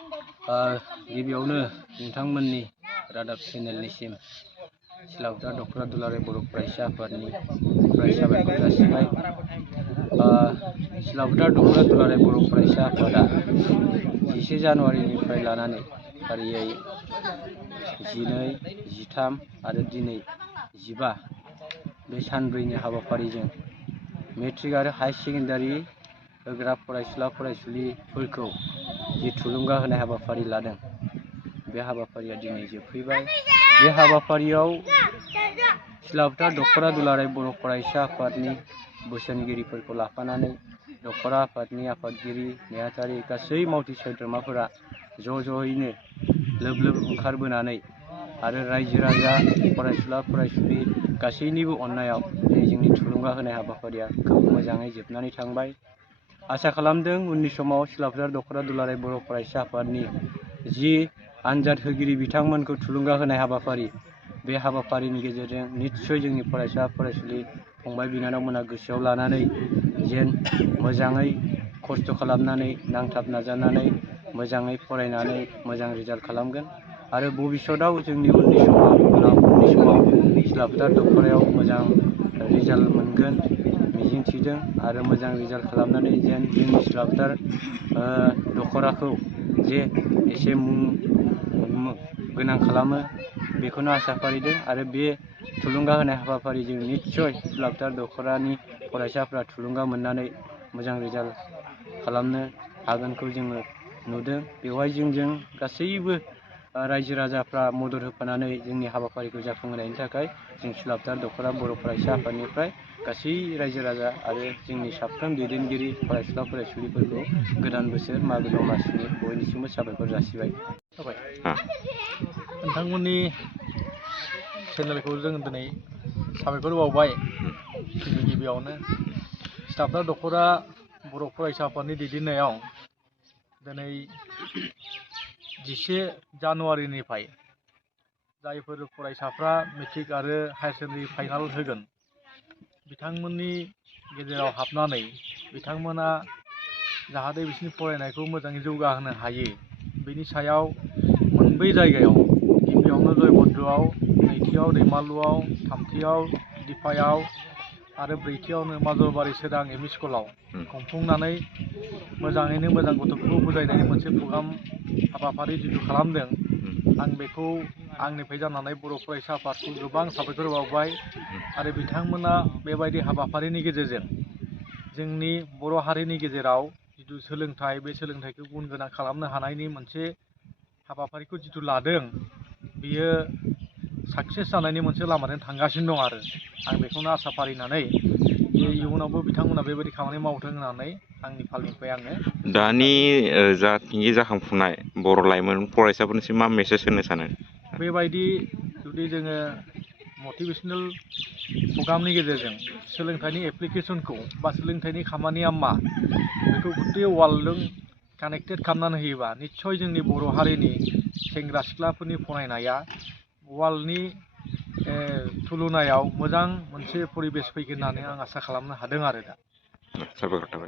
गिबियावनो नोंथांमोननि रादाब चेनेलनिसिम सिलाफोथार दख'रा दुलाराय बर' फरायसा आफादनि साबायखर जासिबाय। सिलाफोथार दख'रा दुलाराय बर' फरायसा आफादा 10 जानुवारिनिफ्राय लानानै फारियै 12, 13 आरो दिनै 15 बे सानब्रैनि हाबाफारिजों मेट्रिक आरो हाई सेकेन्डारि होग्रा फरायसुला फरायसुलिफोरखौ जि थुलुंगा होनाय हाबाफारि लादों, बे हाबाफारिया दिनै जोबफैबाय। बे हाबाफारियाव सिलाफोथार दख'रा दुलाराय बर' फरायसा आफादनि बोसोनगिरिफोरखौ लाफानानै दख'रा आफादनि आफादगिरि नेहाथारि गासै मावथि सोद्रोमाफोरा ज'यैनो लोब लोब ओंखारबोनानै आरो रायजो राजा फरायसुला फरायसुलि गासैनिबो अननायाव जोंनि थुलुंगा होनाय हाबाफारिया खोब मोजाङै जोबनानै थांबाय। आसा खालामदों उननि समाव सिलाफोथार दख'रा दुलाराय बर' फरायसा आफादनि जि आनजाद होगिरि बिथांमोनखौ थुलुंगा होनाय हाबाफारि, बे हाबाफारिनि गेजेरजों निस्सय जोंनि फरायसा फरायसुलि फंबाय बिनानावमोना गोसोआव लानानै जेन मोजाङै खस्थ' खालामनानै नांथाब नाजानानै मोजाङै फरायनानै मोजां रिजाल्ट खालामगोन आरो भबिष्यतआव जोंनि उननि समाव सिलाफोथार दख'रायाव मोजां रिजाल्ट मोनगोन मिजिंथिदों आरो मोजां रिजाल्ट खालामनानै जेन जोंनि सिलाफोथार दख'राखौ जे एसे मुं गोनां खालामो बेखौनो आसा फारिदों आरो बे थुलुंगा होनाय हाबाफारिजों निस्सय सिलाफोथार दख'रानि फरायसाफ्रा थुलुंगा मोननानै मोजां रिजाल्ट खालामनो हागोनखौ जोङो नुदों। बेवहाय जोंजों गासैबो रायजो राजाफ्रा मदद होफानानै जोंनि हाबाफारिखौ जाफुंहोनायनि थाखाय जों सिलाफोथार दख'रा बर' फरायसा आफादनिफ्राय गासै रायजो राजा आरो जोंनि साफ्रोम दैदेनगिरि फरायसुला फरायसुलिफोरखौ गोदान बोसोर मागो दमासिनि बयनिसिमबो साबायखर जासिबाय। नोंथांमोननि चेनेलखौ जों दिनै साबायखर बावबाय। गिबियावनो सिलाफोथार दख'रा बर' फरायसा आफादनि दैदेननायाव दिनै 10 जानुवारिनिफ्राय जायफोर फरायसाफ्रा मेट्रिक आरो हायार सेकेन्डारि फाइनाल होगोन, बिथांमोननि गेजेराव हाबनानै बिथांमोना जाहाथे बिसोरनि फरायनायखौ मोजाङै जौगाहोनो हायो, बेनि सायाव मोनब्रै जायगायाव, गिबियावनो जयभद्रआव, नैथियाव दैमालुआव, थामथियाव दिफायाव आरो ब्रैथियावनो माजलबारि सोदां एम इ स्कुलाव खुंफुंनानै मोजाङैनो मोजां गथ'फोरखौ बुजायनायनि मोनसे प्रग्राम हाबाफारि जिथु खालामदों, आं बेखौ आंनिफ्राय जानानै बर' फरायसा आफादखौ गोबां साबायखर बावबाय आरो बिथांमोना बेबायदि हाबाफारिनि गेजेरजों जोंनि बर' हारिनि गेजेराव जिथु सोलोंथाइ, बे सोलोंथाइखौ गुन गोनां खालामनो हानायनि मोनसे हाबाफारिखौ जिथु लादों, बियो साक्सेस जानायनि मोनसे लामाजों थांगासिनो दं आरो आं बेखौनो आसा फारिनानै इयुनावबो बिथांमोना बेबायदि खामानि मावथों होननानै आंनि फालनिफ्राय आङो दानि जाखिनि जाखांफुनाय बर' लाइमोन फरायसाफोरनिसिम मा मेसेज होनो सानो? बेबायदि जुदि जोङो मटिभेसनेल प्रग्रामनि गेजेरजों सोलोंथाइनि एप्लिकेसनखौ बा सोलोंथाइनि खामानिया मा बेखौ गुथे वार्ल्डजों कानेक्टेड खालामनानै होयोबा निस्सय जोंनि बर' हारिनि सेंग्रा सिख्लाफोरनि फरायनाया वार्ल्डनि थुलुनायाव मोजां मोनसे परिबेस फैगोन होननानै आं आसा खालामनो हादों आरो दा। साबायखर थाबाय।